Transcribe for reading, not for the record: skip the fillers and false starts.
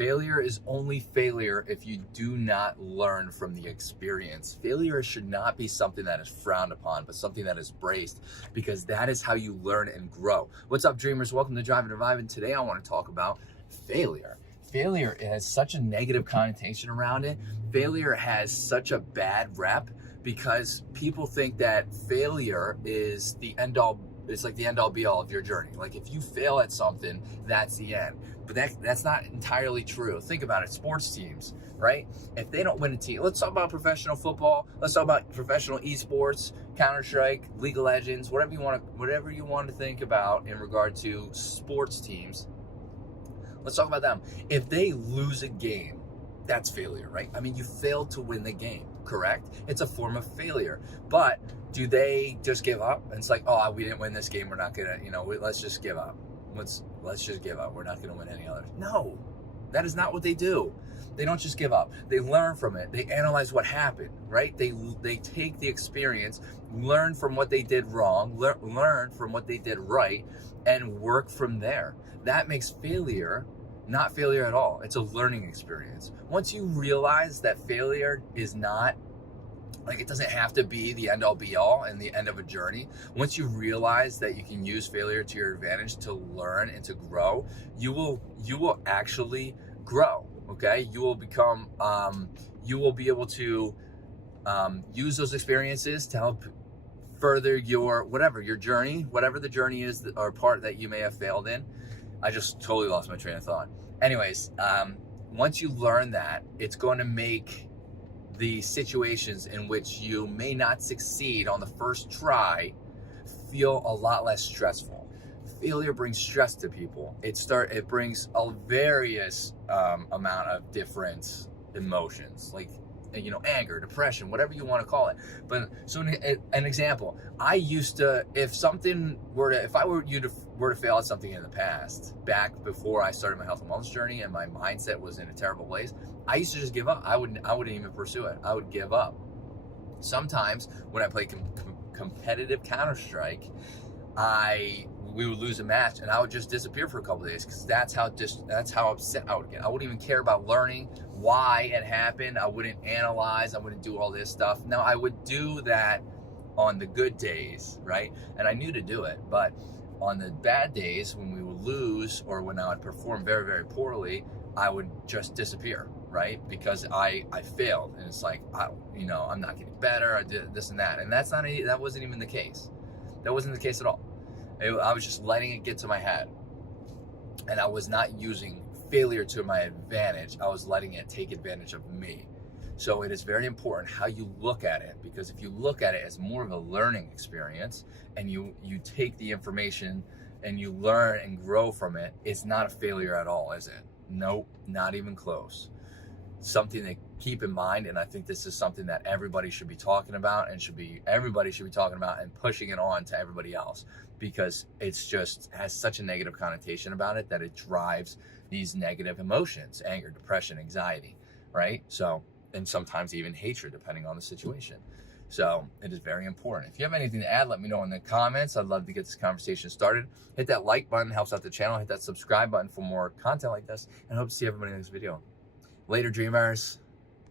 Failure is only failure if you do not learn from the experience. Failure should not be something that is frowned upon, but something that is braced, because that is how you learn and grow. What's up, dreamers? Welcome to Drive and Revive, and today I want to talk about failure. Failure has such a negative connotation around it. Failure has such a bad rep because people think that failure is the end all. It's like the end all be all of your journey. Like if you fail at something, that's the end. But that's not entirely true. Think about it. Sports teams, right? If they don't win a team, let's talk about professional football. Let's talk about professional esports, Counter-Strike, League of Legends, whatever you want to think about in regard to sports teams. Let's talk about them. If they lose a game, that's failure, right? I mean, you failed to win the game, correct? It's a form of failure. But do they just give up? And it's like, oh, we didn't win this game. We're not gonna, let's just give up. Let's just give up. We're not gonna win any others. No, that is not what they do. They don't just give up. They learn from it. They analyze what happened, right? They take the experience, learn from what they did wrong, learn from what they did right, and work from there. That makes failure not failure at all. It's a learning experience. Once you realize that failure is not, like, it doesn't have to be the end all be all and the end of a journey. Once you realize that you can use failure to your advantage to learn and to grow, you will actually grow. Okay, you will become, you will be able to use those experiences to help further your journey, whatever the journey is or part that you may have failed in. I just totally lost my train of thought. Anyways, once you learn that, it's going to make the situations in which you may not succeed on the first try feel a lot less stressful. Failure brings stress to people. It brings a various amount of different emotions, like anger, depression, whatever you want to call it. But so an example, I used to, if I were to fail at something in the past, back before I started my health and wellness journey and my mindset was in a terrible place, I used to just give up. I wouldn't even pursue it. I would give up. Sometimes when I play competitive Counter-Strike, we would lose a match and I would just disappear for a couple of days because that's how upset I would get. I wouldn't even care about learning why it happened. I wouldn't analyze. I wouldn't do all this stuff. Now, I would do that on the good days, right? And I knew to do it. But on the bad days when we would lose or when I would perform very, very poorly, I would just disappear, right? Because I failed. And it's like, I'm not getting better. I did this and that. And that wasn't even the case. That wasn't the case at all. I was just letting it get to my head. And I was not using failure to my advantage. I was letting it take advantage of me. So it is very important how you look at it, because if you look at it as more of a learning experience and you take the information and you learn and grow from it, it's not a failure at all, is it? Nope, not even close. Something to keep in mind, and I think this is something that everybody should be talking about and everybody should be talking about and pushing it on to everybody else, because it's just has such a negative connotation about it that it drives these negative emotions, anger, depression, anxiety, right? So, and sometimes even hatred, depending on the situation. So it is very important. If you have anything to add, let me know in the comments. I'd love to get this conversation started. Hit that like button, helps out the channel. Hit that subscribe button for more content like this, and I hope to see everybody in the next video. Later, dreamers.